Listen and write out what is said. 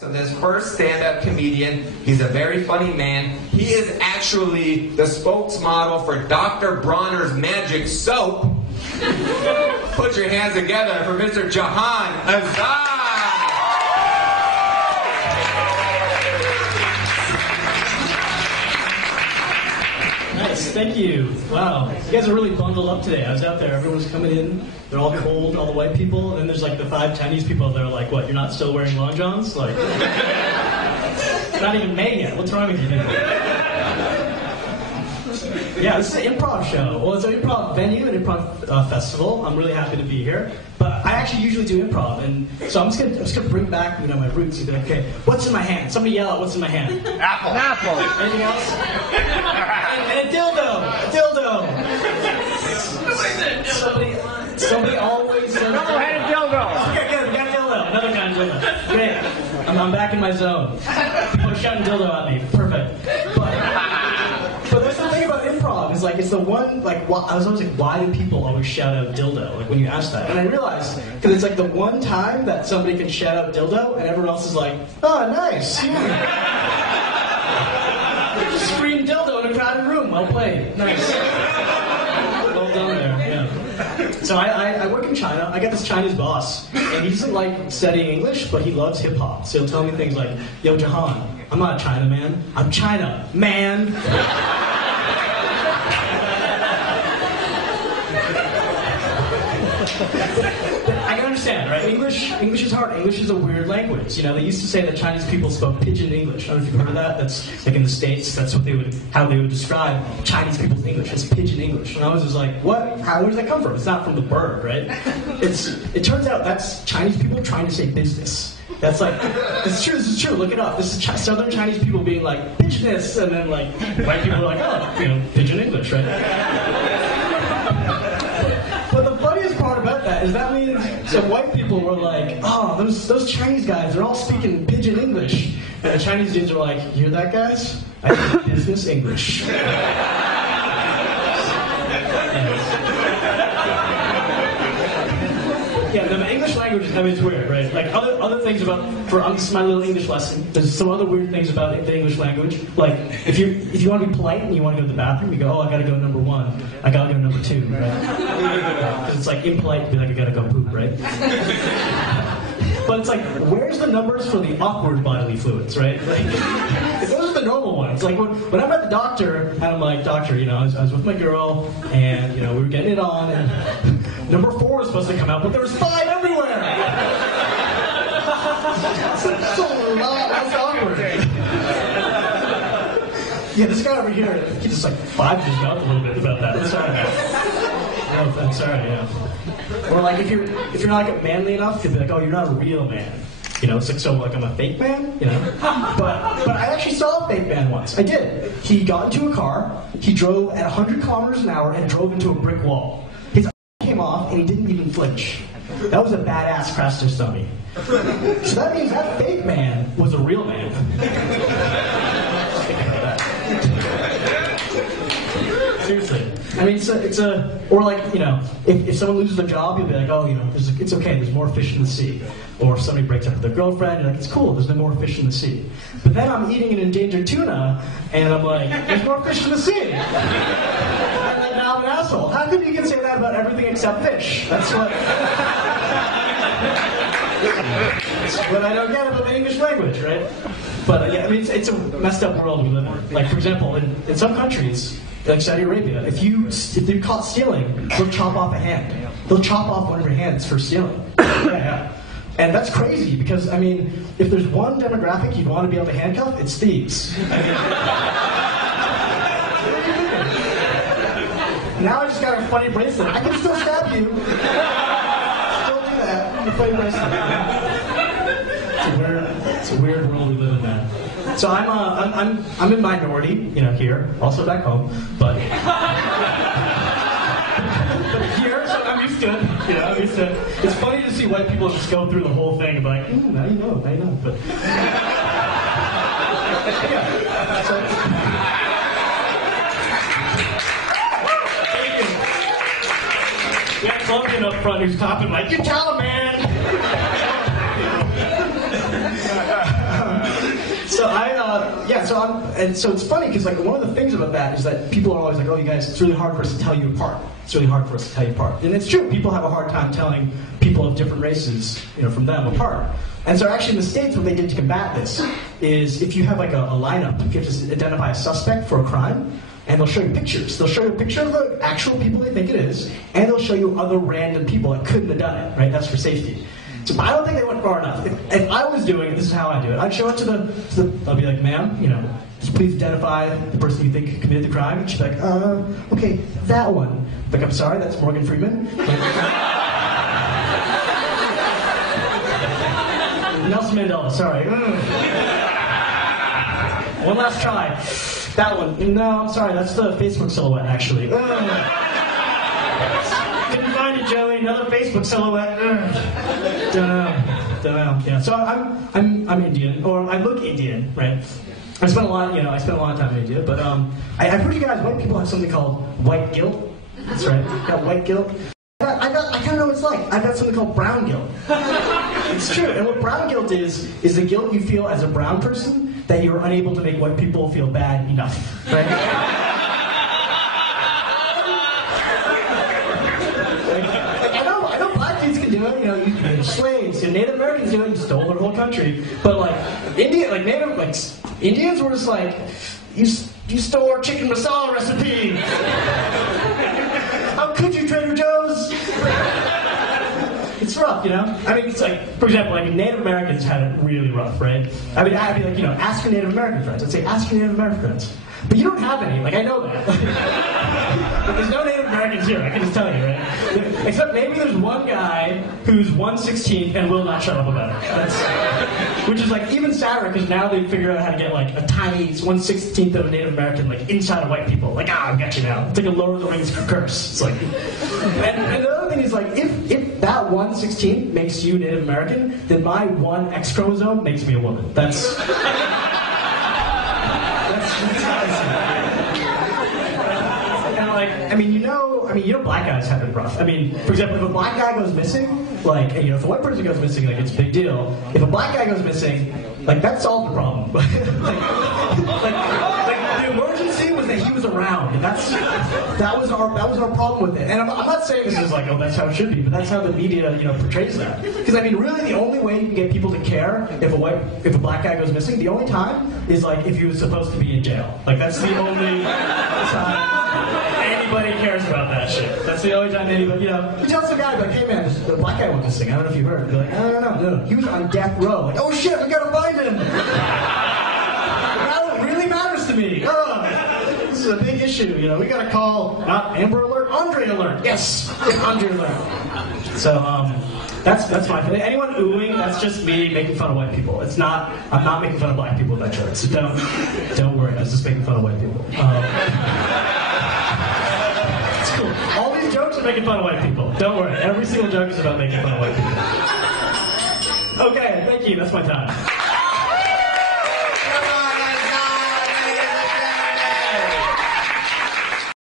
So this first stand-up comedian, he's a very funny man. He is actually the spokesmodel for Dr. Bronner's Magic Soap. Put your hands together for Mr. Zaad. Nice, thank you. Wow, you guys are really bundled up today. I was out there, everyone's coming in, they're all cold, all the white people, and then there's like the 5 Chinese people that are like, what, you're not still wearing long johns? Like, it's not even May yet, what's wrong with you people? Yeah, this is an improv show. Well, it's an improv venue, an improv festival. I'm really happy to be here. But I actually usually do improv, and so I'm just gonna bring back, my roots. And be like, okay, what's in my hand? Somebody yell out, what's in my hand? Apple. Apple. Anything else? And a dildo. A dildo. Somebody always says. Double-headed dildo. Okay, good. We got a dildo. Another kind of dildo. Great. I'm back in my zone. People are shouting dildo at me. Perfect. But there's the thing about improv is it's the one I was always like, why do people always shout out dildo? Like when you ask that, and I realized because it's the one time that somebody can shout out dildo, and everyone else is like, oh, nice. Just scream dildo in a crowded room. Well played. Nice. Well done there. Yeah. So I work in China. I got this Chinese boss, and he doesn't like studying English, but he loves hip hop. So he'll tell me things like, yo, Jahan, I'm not a China man. I'm China man. I can understand, right? English is hard. English is a weird language. They used to say that Chinese people spoke pidgin English. I don't know if you've heard of that. That's like in the States. That's how they would describe Chinese people's English as pidgin English. And I was just like, what? Where does that come from? It's not from the bird, right? It turns out that's Chinese people trying to say business. That's it's true, this is true, look it up. This is Southern Chinese people being like, business, and then white people are like, oh, pidgin English, right? But the funniest part about that is that means some white people were like, oh, those Chinese guys, they're all speaking pidgin English. And the Chinese dudes are like, you hear that, guys? I speak business English. Yeah, the English language, it's weird, right? Other things this is my little English lesson. There's some other weird things about the English language. Like, if you want to be polite and you want to go to the bathroom, you go, oh, I gotta go number 1. I gotta go number 2, right? Because it's impolite to be like, I gotta go poop, right? But it's where's the numbers for the awkward bodily fluids, right? Those are the normal ones. When I'm at the doctor, and I'm like, doctor, I was with my girl, and, we were getting it on, and number 4 was supposed to come out, but there was 5 everywhere! That's awkward. Yeah, this guy over here, he just 5 his mouth a little bit about that. I'm sorry. No, I'm sorry, yeah. Or if you're not manly enough, you'll be like, oh, you're not a real man. It's so I'm a fake man, But I actually saw a fake man once. I did. He got into a car, he drove at 100 kilometers an hour and drove into a brick wall. His came off and he didn't even flinch. That was a badass crash test dummy. So that means that fake man was a real man. Seriously. If someone loses their job, you'll be like, oh, it's okay, there's more fish in the sea. Or if somebody breaks up with their girlfriend, you're like, it's cool, there's no more fish in the sea. But then I'm eating an endangered tuna, and I'm like, there's more fish in the sea. And then now I'm an asshole. How come you can say that about everything except fish? That's what I don't get about the English language, right? But it's a messed up world we live in. For example, in some countries, like Saudi Arabia, if you're caught stealing, they'll chop off a hand. They'll chop off one of your hands for stealing. Yeah. And that's crazy because, if there's one demographic you'd want to be able to handcuff, it's thieves. Now I just got a funny bracelet. I can still stab you. Still do that. A funny bracelet. It's a weird world we live in, man. So I'm in minority, here, also back home, but here, so I'm used to it. I'm used to it. It's funny to see white people just go through the whole thing and be like, now you know, but yeah. So, we got Colombian up front who's topping like, you tell him, man. so it's funny because like one of the things about that is that people are always like, oh, you guys, it's really hard for us to tell you apart. It's really hard for us to tell you apart, and it's true. People have a hard time telling people of different races, from them apart. And so actually in the States, what they did to combat this is if you have like a lineup, if you have to identify a suspect for a crime, and they'll show you pictures. They'll show you a picture of the actual people they think it is, and they'll show you other random people that couldn't have done it, right? That's for safety. So I don't think they went far enough. If I was doing it, this is how I do it. I'd show it to the I'll be like, ma'am, just please identify the person you think committed the crime. And she'd be like, okay, that one. Like, I'm sorry, that's Morgan Freeman. Nelson Mandela, sorry. One last try. That one. No, I'm sorry, that's the Facebook silhouette, actually. Couldn't find it, Joey. Another Facebook silhouette. Don't know. Yeah. So I'm Indian, or I look Indian, right? I spent a lot of time in India, but I've heard you guys, white people have something called white guilt. That's right. You got white guilt. I kind of know what it's like. I've got something called brown guilt. It's true. And what brown guilt is the guilt you feel as a brown person that you're unable to make white people feel bad enough, right? I know black kids can do it. You slaves, Native Americans do it. You stole their whole country. But Indians were just like, you stole our chicken masala recipe. How could you, Trader Joe's? It's rough, I mean, it's like, for example, Native Americans had it really rough, right? I mean, I'd be like, ask your Native American friends. I'd say, ask your Native American friends. But you don't have any, I know that. But there's no Native Americans here, I can just tell you, right? Except maybe there's one guy who's 1/16 and will not shut up about it. Which is even sadder, because now they figure out how to get a tiny 1/16 of a Native American inside of white people. I've got you now. It's like a Lord of the Rings curse. It's and the other thing is if that 1/16 makes you Native American, then my one X chromosome makes me a woman. That's black guys have it rough. I mean, for example, if a black guy goes missing, if a white person goes missing, it's a big deal. If a black guy goes missing, that solves the problem. The emergency was that he was around, and that was our problem with it. And I'm not saying this is that's how it should be, but that's how the media portrays that. Because really the only way you can get people to care if a black guy goes missing, the only time is if he was supposed to be in jail. That's the only time anybody cares about that shit. That's the only time anybody, you tell some guy, hey man, the black guy went missing. I don't know if you heard. They're like, no. He was on death row. Oh shit, we gotta find him. That really matters to me. This is a big issue. We gotta call not Amber Alert, Andre Alert. Yes, Andre Alert. So that's my thing. Anyone oohing, that's just me making fun of white people. It's not. I'm not making fun of black people with that joke. So don't worry. I was just making fun of white people. It's cool. All these jokes are making fun of white people. Don't worry. Every single joke is about making fun of white people. Okay, thank you. That's my time.